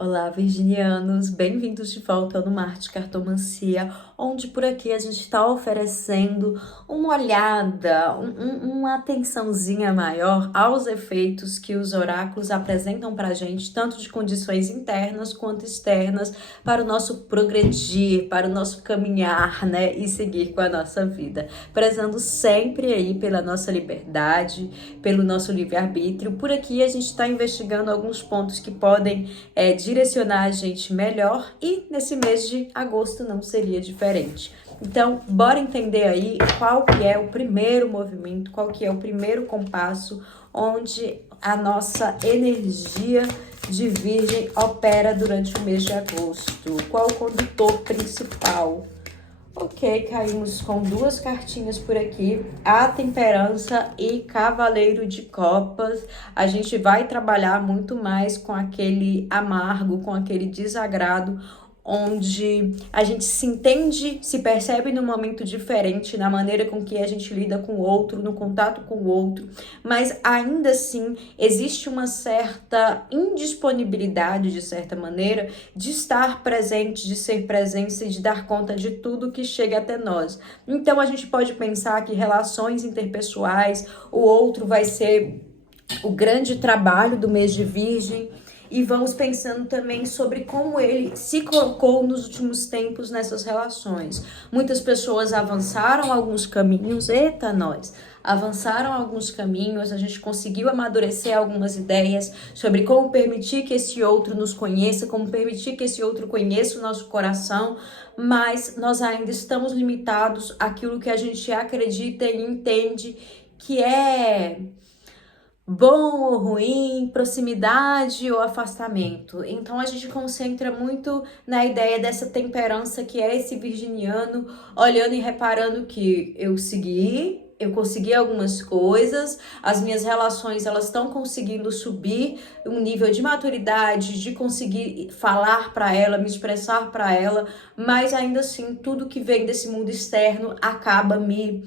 Olá, virginianos! Bem-vindos de volta no Mar de Cartomancia, onde por aqui a gente está oferecendo uma olhada, uma atençãozinha maior aos efeitos que os oráculos apresentam para a gente, tanto de condições internas quanto externas, para o nosso progredir, para o nosso caminhar, né, e seguir com a nossa vida, prezando sempre aí pela nossa liberdade, pelo nosso livre-arbítrio. Por aqui a gente está investigando alguns pontos que podem direcionar a gente melhor, e nesse mês de agosto não seria diferente. Então, bora entender aí qual que é o primeiro movimento, qual que é o primeiro compasso onde a nossa energia de Virgem opera durante o mês de agosto. Qual o condutor principal? Ok, caímos com duas cartinhas por aqui, a Temperança e Cavaleiro de Copas. A gente vai trabalhar muito mais com aquele amargo, com aquele desagrado, onde a gente se entende, se percebe num momento diferente, na maneira com que a gente lida com o outro, no contato com o outro, mas ainda assim existe uma certa indisponibilidade, de certa maneira, de estar presente, de ser presença e de dar conta de tudo que chega até nós. Então a gente pode pensar que relações interpessoais, o outro vai ser o grande trabalho do mês de Virgem, e vamos pensando também sobre como ele se colocou nos últimos tempos nessas relações. Muitas pessoas avançaram alguns caminhos, avançaram alguns caminhos, a gente conseguiu amadurecer algumas ideias sobre como permitir que esse outro nos conheça, como permitir que esse outro conheça o nosso coração, mas nós ainda estamos limitados àquilo que a gente acredita e entende que é bom ou ruim, proximidade ou afastamento. Então a gente concentra muito na ideia dessa temperança que é esse virginiano, olhando e reparando que eu consegui algumas coisas, as minhas relações elas estão conseguindo subir um nível de maturidade, de conseguir falar para ela, me expressar para ela, mas ainda assim tudo que vem desse mundo externo acaba me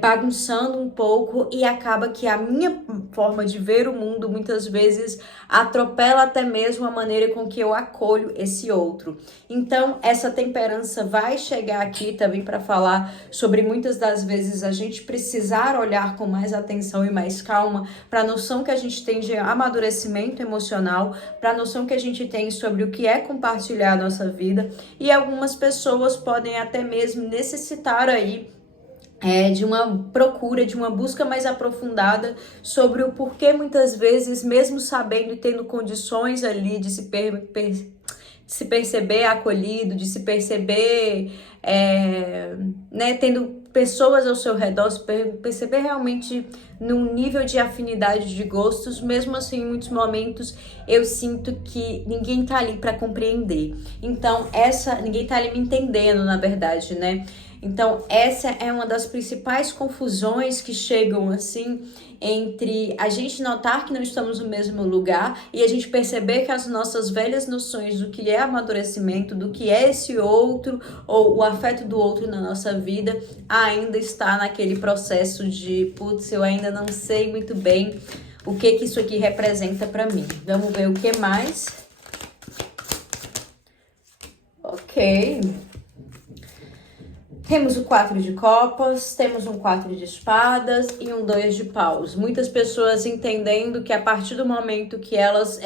bagunçando um pouco, e acaba que a minha forma de ver o mundo muitas vezes atropela até mesmo a maneira com que eu acolho esse outro. Então essa temperança vai chegar aqui também para falar sobre muitas das vezes a gente precisar olhar com mais atenção e mais calma para a noção que a gente tem de amadurecimento emocional, para a noção que a gente tem sobre o que é compartilhar a nossa vida, e algumas pessoas podem até mesmo necessitar aí de uma procura, de uma busca mais aprofundada sobre o porquê muitas vezes, mesmo sabendo e tendo condições ali de se perceber acolhido, de se perceber, tendo pessoas ao seu redor, se perceber realmente num nível de afinidade de gostos, mesmo assim, em muitos momentos eu sinto que ninguém tá ali para compreender. Então, ninguém tá ali me entendendo, na verdade, né? Então, essa é uma das principais confusões que chegam assim entre a gente notar que não estamos no mesmo lugar e a gente perceber que as nossas velhas noções do que é amadurecimento, do que é esse outro ou o afeto do outro na nossa vida, ainda está naquele processo de, putz, eu ainda não sei muito bem o que isso aqui representa para mim. Vamos ver o que mais. Ok. Temos o 4 de copas, temos um 4 de espadas e um 2 de paus. Muitas pessoas entendendo que a partir do momento que elas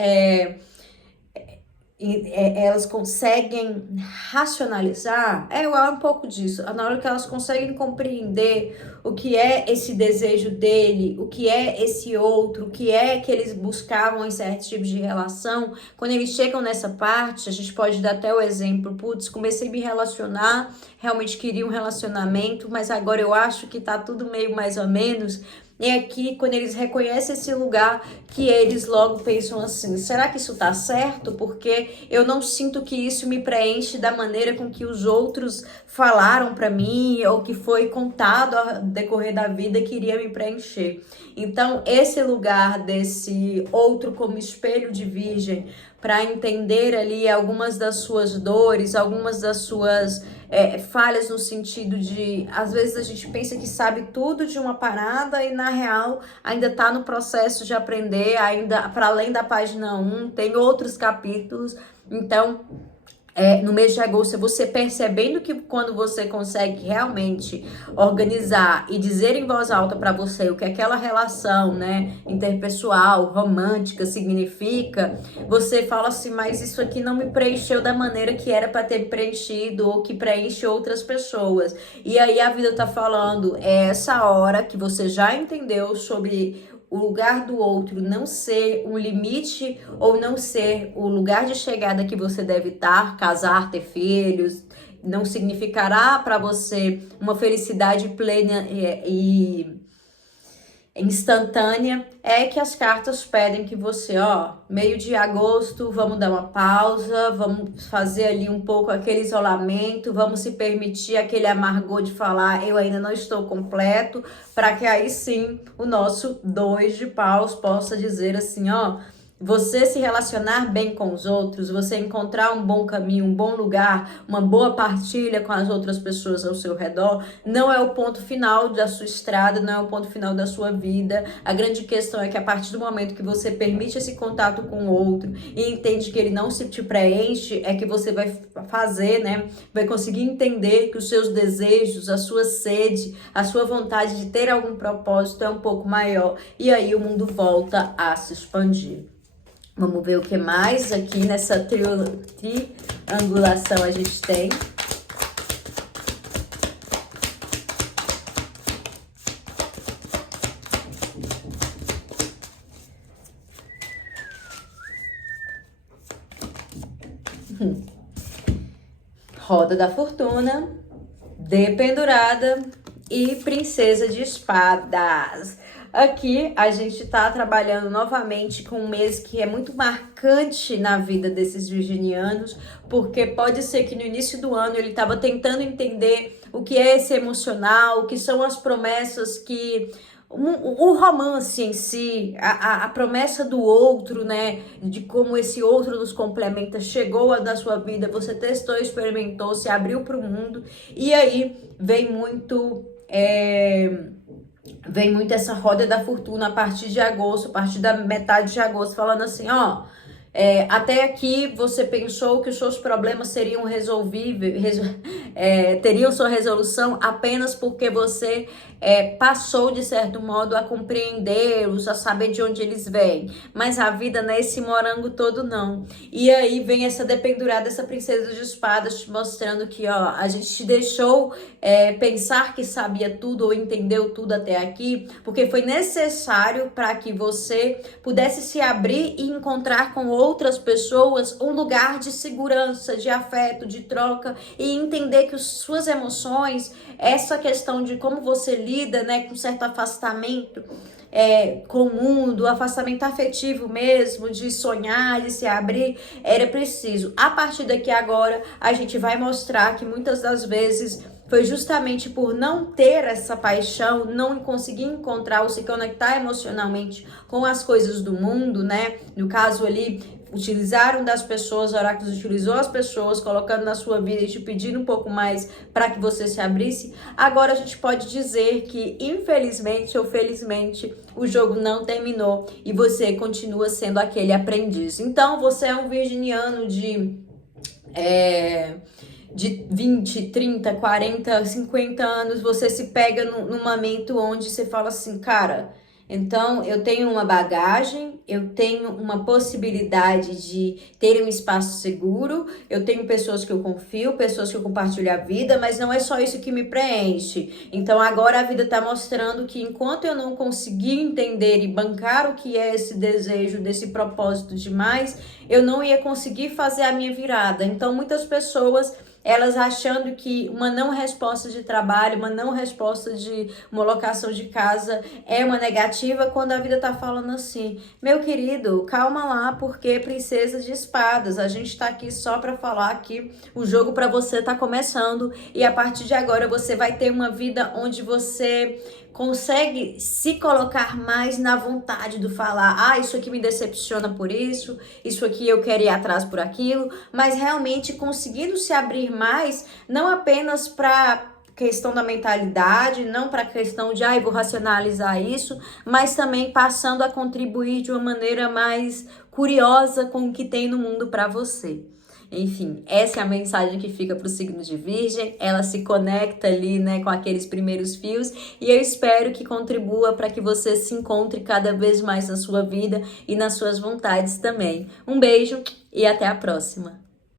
conseguem racionalizar, é um pouco disso, na hora que elas conseguem compreender o que é esse desejo dele, o que é esse outro, o que é que eles buscavam em certos tipos de relação, quando eles chegam nessa parte, a gente pode dar até o exemplo, putz, comecei a me relacionar, realmente queria um relacionamento, mas agora eu acho que tá tudo meio mais ou menos. É aqui, quando eles reconhecem esse lugar, que eles logo pensam assim, será que isso tá certo? Porque eu não sinto que isso me preenche da maneira com que os outros falaram para mim, ou que foi contado ao decorrer da vida que iria me preencher. Então, esse lugar desse outro como espelho de Virgem para entender ali algumas das suas dores, algumas das suas falhas no sentido de, às vezes a gente pensa que sabe tudo de uma parada e na real ainda está no processo de aprender, ainda para além da página 1, tem outros capítulos. Então, no mês de agosto, você percebendo que quando você consegue realmente organizar e dizer em voz alta para você o que aquela relação, né, interpessoal, romântica significa, você fala assim, mas isso aqui não me preencheu da maneira que era para ter preenchido ou que preenche outras pessoas. E aí a vida tá falando, é essa hora que você já entendeu sobre o lugar do outro não ser um limite ou não ser o lugar de chegada que você deve estar, casar, ter filhos, não significará para você uma felicidade plena e instantânea, é que as cartas pedem que você, meio de agosto, vamos dar uma pausa, vamos fazer ali um pouco aquele isolamento, vamos se permitir aquele amargor de falar, eu ainda não estou completo, para que aí sim o nosso 2 de paus possa dizer assim, você se relacionar bem com os outros, você encontrar um bom caminho, um bom lugar, uma boa partilha com as outras pessoas ao seu redor, não é o ponto final da sua estrada, não é o ponto final da sua vida. A grande questão é que a partir do momento que você permite esse contato com o outro e entende que ele não se te preenche, é que você vai fazer, né? Vai conseguir entender que os seus desejos, a sua sede, a sua vontade de ter algum propósito é um pouco maior. E aí o mundo volta a se expandir. Vamos ver o que mais aqui nessa triangulação a gente tem. Roda da Fortuna, Dependurada e Princesa de Espadas. Aqui a gente tá trabalhando novamente com um mês que é muito marcante na vida desses virginianos, porque pode ser que no início do ano ele estava tentando entender o que é esse emocional, o que são as promessas que... O romance em si, a promessa do outro, né? De como esse outro nos complementa, chegou na sua vida, você testou, experimentou, se abriu para o mundo, e aí vem muito essa roda da fortuna a partir de agosto, a partir da metade de agosto, falando assim, até aqui você pensou que os seus problemas seriam resolvíveis, teriam sua resolução apenas porque você passou, de certo modo, a compreendê-los, a saber de onde eles vêm. Mas a vida não é esse morango todo, não. E aí vem essa dependurada, essa princesa de espadas, te mostrando que, a gente te deixou pensar que sabia tudo ou entendeu tudo até aqui, porque foi necessário para que você pudesse se abrir e encontrar com outras pessoas um lugar de segurança, de afeto, de troca, e entender que suas emoções, essa questão de como você lida, né, com certo afastamento com o mundo, afastamento afetivo mesmo, de sonhar, de se abrir, era preciso. A partir daqui agora, a gente vai mostrar que muitas das vezes foi justamente por não ter essa paixão, não conseguir encontrar ou se conectar emocionalmente com as coisas do mundo, né? No caso ali, utilizaram das pessoas, Oráculos utilizou as pessoas, colocando na sua vida e te pedindo um pouco mais para que você se abrisse. Agora a gente pode dizer que, infelizmente ou felizmente, o jogo não terminou e você continua sendo aquele aprendiz. Então, você é um virginiano de 20, 30, 40, 50 anos, você se pega num momento onde você fala assim, cara, então eu tenho uma bagagem, eu tenho uma possibilidade de ter um espaço seguro, eu tenho pessoas que eu confio, pessoas que eu compartilho a vida, mas não é só isso que me preenche. Então agora a vida tá mostrando que enquanto eu não conseguir entender e bancar o que é esse desejo, desse propósito demais, eu não ia conseguir fazer a minha virada. Então muitas pessoas, elas achando que uma não resposta de trabalho, uma não resposta de uma locação de casa é uma negativa, quando a vida tá falando assim, meu querido, calma lá, porque princesa de espadas, a gente tá aqui só para falar que o jogo para você tá começando e a partir de agora você vai ter uma vida onde você consegue se colocar mais na vontade do falar, isso aqui me decepciona por isso aqui eu quero ir atrás por aquilo, mas realmente conseguindo se abrir mais, não apenas para questão da mentalidade, não para a questão de, vou racionalizar isso, mas também passando a contribuir de uma maneira mais curiosa com o que tem no mundo para você. Enfim, essa é a mensagem que fica para o signo de Virgem, ela se conecta ali, né, com aqueles primeiros fios, e eu espero que contribua para que você se encontre cada vez mais na sua vida e nas suas vontades também. Um beijo e até a próxima!